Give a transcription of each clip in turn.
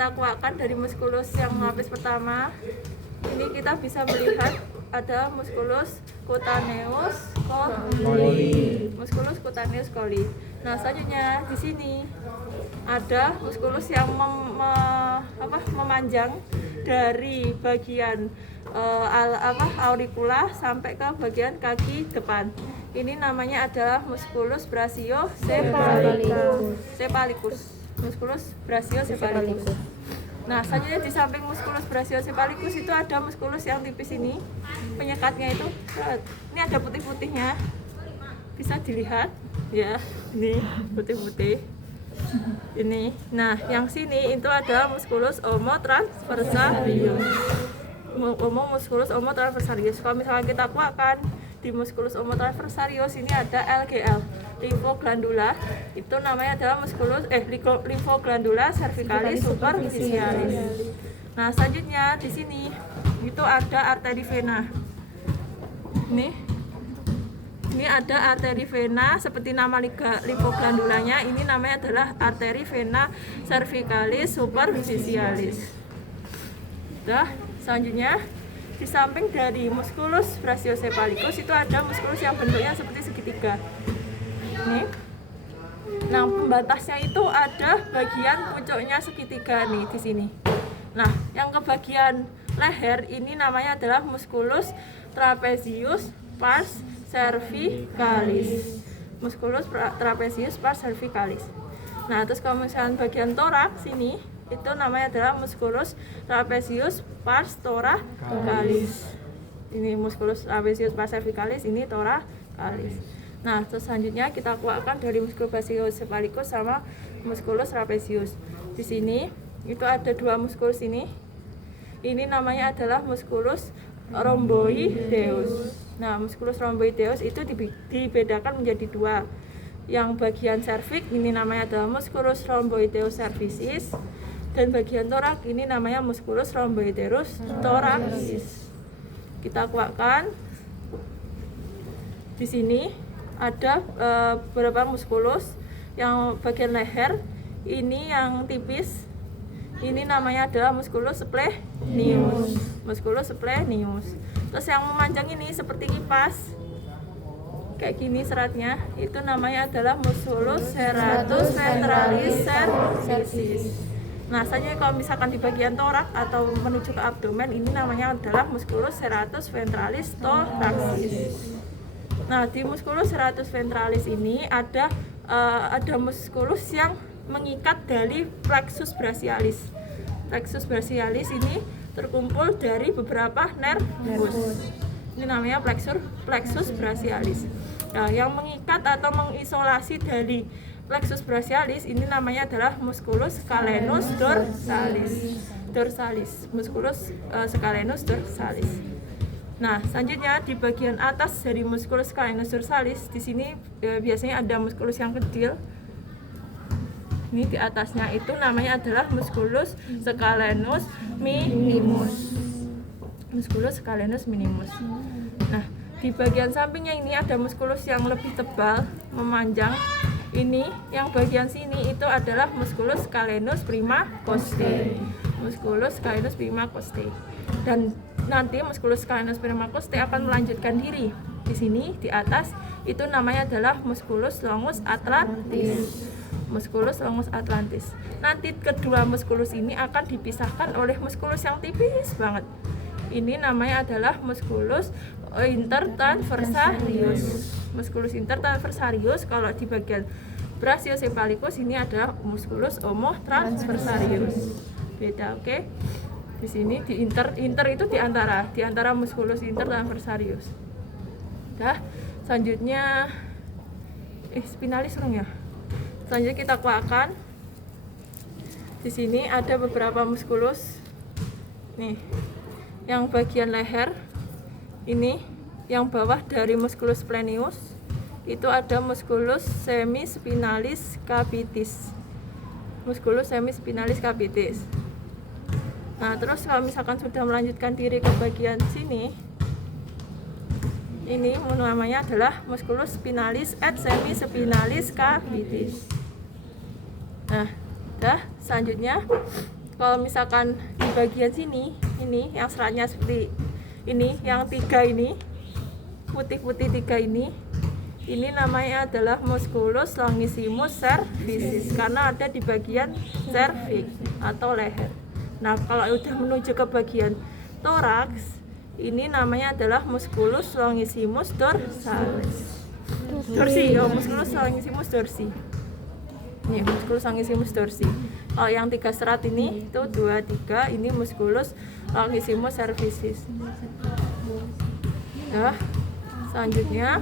kita kuatkan dari muskulus yang lapis pertama, ini kita bisa melihat ada muskulus cutaneus coli. Muskulus cutaneus coli. Nah, selanjutnya di sini ada muskulus yang memanjang dari bagian auricula sampai ke bagian kaki depan. Ini namanya adalah muskulus brachiocephalicus. Muskulus brachiocephalicus. Nah, selanjutnya di samping muskulus brachiocephalicus itu ada muskulus yang tipis ini. Penyekatnya itu ini ada putih-putihnya. Bisa dilihat ya, ini putih-putih. Ini. Nah, yang sini itu ada muskulus omotransversarius. Muskulus omotransversarius. Kalau misalnya kita kuatkan di muskulus omotransversarius ini ada LGL, limfoglandula. Itu namanya adalah muskulus limfoglandula cervicalis superficialis. Nah, selanjutnya di sini itu ada arteri vena. Ini ada arteri vena seperti nama limfoglandulanya. Ini namanya adalah arteri vena cervicalis superficialis. Selanjutnya di samping dari muskulus brachiocephalicus itu ada muskulus yang bentuknya seperti segitiga. Nih. Nah, pembatasnya itu ada bagian pucuknya segitiga nih di sini. Nah, yang ke bagian leher ini namanya adalah muskulus trapezius pars cervicalis. Muskulus trapezius pars cervicalis. Nah, terus kalau misalnya bagian toraks sini itu namanya adalah muskulus trapezius pars thoracalis. Ini muskulus trapezius pars cervicalis, ini thoracalis. Nah, terus selanjutnya kita kuatkan dari muskulus brachiocephalicus sama muskulus trapezius. Di sini itu ada dua muskulus ini. Ini namanya adalah muskulus rhomboideus. Nah, muskulus rhomboideus itu dibedakan menjadi dua. Yang bagian cervix ini namanya adalah muskulus rhomboideus cervicis. Dan bagian torak ini namanya muskulus rhomboideus thoracis. Kita kuatkan. Di sini ada beberapa muskulus. Yang bagian leher ini yang tipis. Ini namanya adalah muskulus splenius. Muskulus splenius. Terus yang memanjang ini seperti kipas. Kayak gini seratnya. Itu namanya adalah muskulus serratus ventralis cervicis. Nah, selanjutnya kalau misalkan di bagian torak atau menuju ke abdomen, ini namanya adalah muskulus serratus ventralis thoracis. Nah, di muskulus serratus ventralis ini ada muskulus yang mengikat dari plexus brachialis. Plexus brachialis ini terkumpul dari beberapa nervus. Ini namanya plexus brachialis. Nah, yang mengikat atau mengisolasi dari plexus brachialis ini namanya adalah musculus scalenus dorsalis. Musculus scalenus dorsalis. Nah, selanjutnya di bagian atas dari musculus scalenus dorsalis di sini biasanya ada musculus yang kecil. Ini di atasnya itu namanya adalah musculus scalenus minimus. Musculus scalenus minimus. Nah, di bagian sampingnya ini ada musculus yang lebih tebal, memanjang. Ini yang bagian sini itu adalah musculus scalenus prima costae. Musculus scalenus prima costae. Dan nanti musculus scalenus prima costae akan melanjutkan diri. Di sini di atas itu namanya adalah musculus longus atlantis. Musculus longus atlantis. Nanti kedua musculus ini akan dipisahkan oleh musculus yang tipis banget. Ini namanya adalah musculus intertransversarius. Musculus intertransversarius. Kalau di bagian brachiocephalicus ini adalah musculus omotransversarius. Beda, oke? Di sini di inter itu di antara musculus intertransversarius. Selanjutnya spinalis rung ya. Selanjutnya kita kuatkan. Di sini ada beberapa muskulus. Nih, yang bagian leher ini, yang bawah dari musculus splenius itu ada musculus semispinalis capitis. Musculus semispinalis capitis. Nah, terus kalau misalkan sudah melanjutkan diri ke bagian sini, ini namanya adalah musculus spinalis et semispinalis capitis. Nah, selanjutnya kalau misalkan di bagian sini, ini yang seratnya seperti ini, yang 3 ini, putih-putih 3 ini namanya adalah musculus longissimus cervicis karena ada di bagian cervix atau leher. Nah, kalau udah menuju ke bagian toraks, ini namanya adalah musculus longissimus dorsalis. Musculus longissimus dorsi. Ini musculus longissimus dorsi. Kalau yang 3 serat ini itu 2, 3, ini musculus longissimus cervicis. Nah, selanjutnya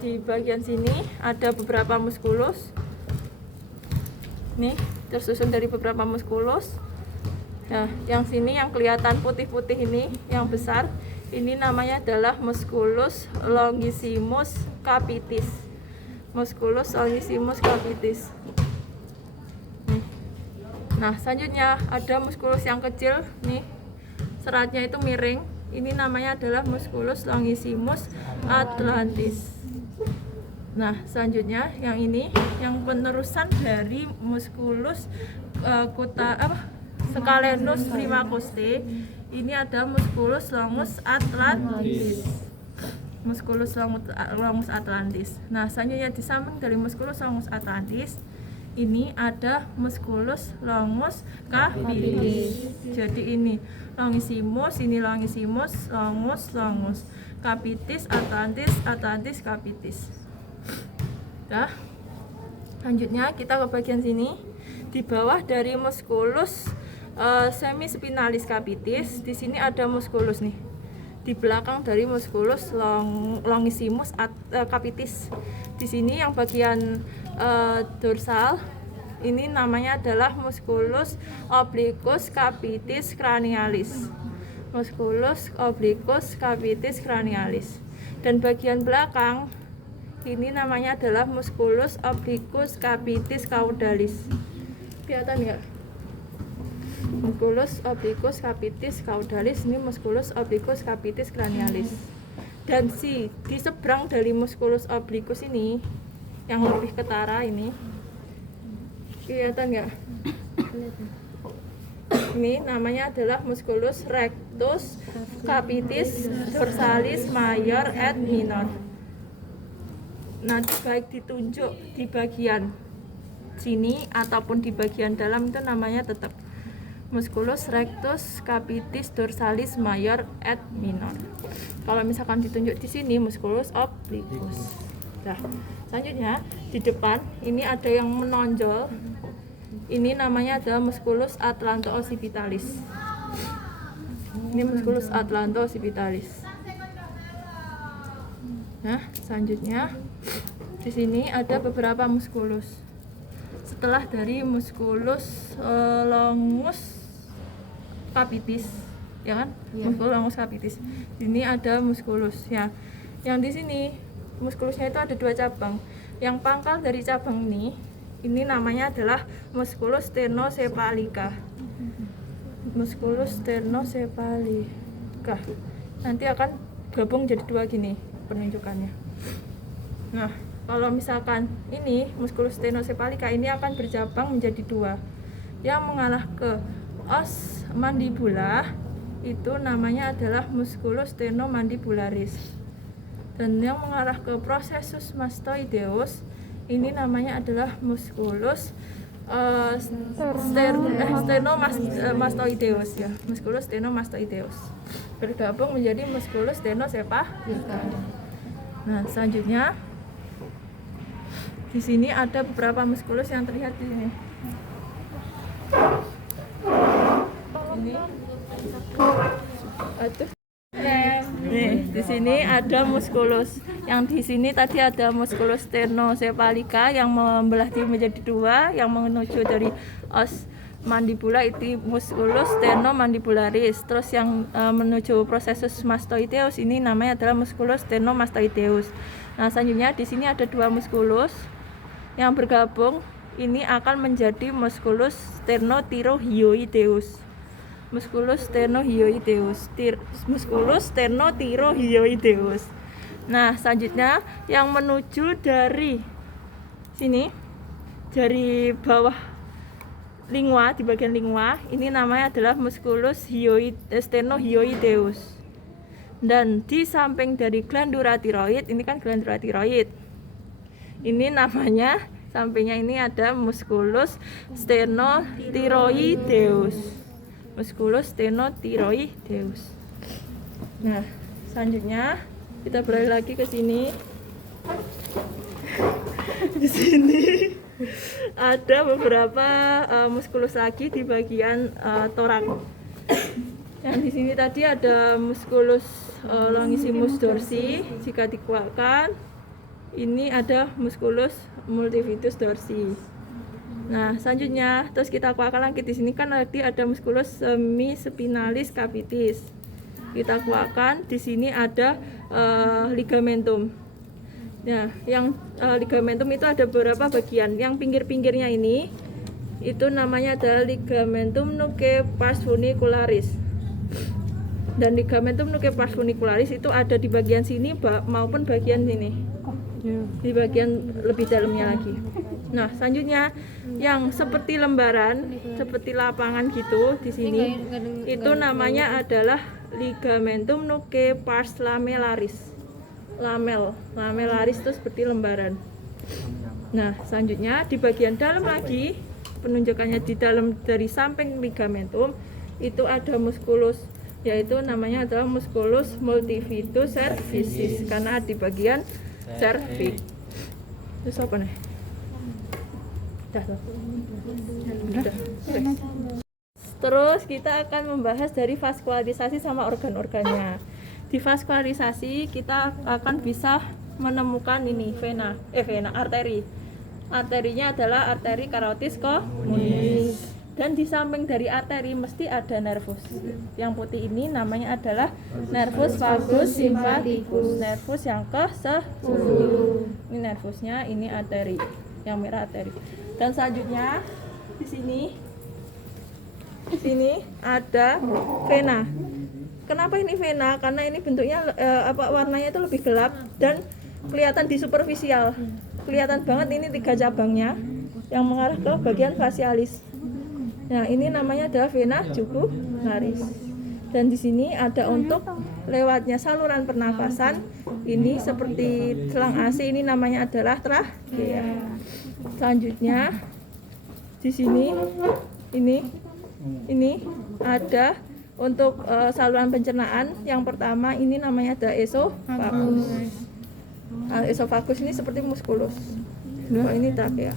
di bagian sini ada beberapa musculus. Nih, tersusun dari beberapa musculus. Nah, yang sini yang kelihatan putih-putih ini, yang besar, ini namanya adalah musculus longissimus capitis. Musculus longissimus capitis. Nah, selanjutnya ada musculus yang kecil, nih, seratnya itu miring. Ini namanya adalah musculus longissimus atlantis. Nah, selanjutnya yang ini, yang penerusan dari musculus Scalenus primacoste, ini ada musculus longus atlantis. Musculus longus atlantis. Nah, selanjutnya di samping dari musculus longus atlantis, ini ada musculus longus capitis. Jadi ini longissimus, ini longissimus, longus, capitis, atlantis, capitis. Nah, selanjutnya kita ke bagian sini. Di bawah dari musculus semispinalis capitis, di sini ada musculus nih. Di belakang dari musculus longissimus capitis. Di sini yang bagian dorsal ini namanya adalah musculus obliquus capitis cranialis. Musculus obliquus capitis cranialis. Dan bagian belakang ini namanya adalah musculus obliquus capitis caudalis. Kelihatan nggak? Musculus obliquus capitis caudalis, ini musculus obliquus capitis cranialis. Dan di seberang dari musculus obliquus ini, yang lebih ketara ini, kelihatan nggak? Ini namanya adalah musculus rectus capitis dorsalis major et minor. Nanti baik ditunjuk di bagian sini ataupun di bagian dalam itu namanya tetap musculus rectus capitis dorsalis major et minor. Kalau misalkan ditunjuk di sini musculus obliquus. Nah, selanjutnya di depan ini ada yang menonjol. Ini namanya adalah musculus atlanto-occipitalis. Ini musculus atlanto-occipitalis. Nah, selanjutnya di sini ada beberapa musculus. Setelah dari musculus longus capitis, ya kan? Ya. Musculus longus capitis. Ini ada musculus ya. Yang di sini muskulusnya itu ada 2 cabang. Yang pangkal dari cabang ini namanya adalah musculus stenocephalica. Musculus stenocephalica. Nanti akan gabung jadi 2 gini penunjukannya. Nah, kalau misalkan ini musculus stenocephalica ini akan bercabang menjadi 2. Yang mengarah ke os mandibula itu namanya adalah musculus stenomandibularis. Dan yang mengarah ke processus mastoideus ini namanya adalah musculus stenomastoideus ya, musculus stenomastoideus. Bergabung menjadi musculus stenocephalica. Nah, selanjutnya di sini ada beberapa muskulus yang terlihat di sini. Ini. Nih, di sini ada muskulus. Yang di sini tadi ada musculus stenocephalica yang membelah diri menjadi 2, yang menuju dari os mandibula itu musculus stenomandibularis. Terus yang menuju processus mastoideus ini namanya adalah musculus stenomastoideus. Nah, selanjutnya di sini ada 2 muskulus yang bergabung ini akan menjadi musculus sternothyrohyoideus. Musculus sternothyrohyoideus. Musculus sternothyrohyoideus. Nah, selanjutnya yang menuju dari sini, dari bawah lingua, di bagian lingua, ini namanya adalah musculus stenohyoideus. Dan di samping dari glandula tiroid, ini kan glandula tiroid. Ini namanya sampingnya ini ada musculus stenotiroideus. Musculus stenotiroideus. Nah, selanjutnya kita beralih lagi ke sini. Di sini ada beberapa muskulus lagi di bagian torak. Yang di sini tadi ada muskulus longissimus dorsi, jika dikuatkan. Ini ada muskulus multifidus dorsi. Nah, selanjutnya terus kita kuatkan lagi di sini kan tadi ada muskulus semispinalis capitis. Kita kuatkan di sini ada ligamentum. Nah, yang ligamentum itu ada beberapa bagian. Yang pinggir-pinggirnya ini itu namanya adalah ligamentum nuchae pars funicularis. Dan ligamentum nuchae pars funicularis itu ada di bagian sini maupun bagian sini. Di bagian lebih dalamnya lagi. Nah, selanjutnya yang seperti lembaran, seperti lapangan gitu di sini, itu namanya adalah ligamentum nuchae pars lamellaris. Lamellaris itu seperti lembaran. Nah, selanjutnya di bagian dalam lagi, penunjukannya di dalam dari samping ligamentum itu ada muskulus, yaitu namanya adalah musculus multifidus cervicis karena di bagian cervix. Terus apa nih? Udah. Terus kita akan membahas dari vaskularisasi sama organ-organnya. Di vaskularisasi kita akan bisa menemukan ini vena, arteri. Arterinya adalah arteri carotis communis. Dan di samping dari arteri mesti ada nervus. Yang putih ini namanya adalah nervus vagus sympathicus. Nervus yang ke-10. Ini nervusnya, ini arteri. Yang merah arteri. Dan selanjutnya di sini ada vena. Kenapa ini vena? Karena ini bentuknya warnanya itu lebih gelap dan kelihatan di superficial. Kelihatan banget ini 3 cabangnya yang mengarah ke bagian facialis. Nah, ini namanya adalah vena jugularis. Dan di sini ada untuk lewatnya saluran pernafasan. Ini seperti selang AC, ini namanya adalah trachea. Selanjutnya di sini ini ada untuk saluran pencernaan. Yang pertama ini namanya ada esofagus. Esofagus ini seperti muskulus. Nah, ini trachea.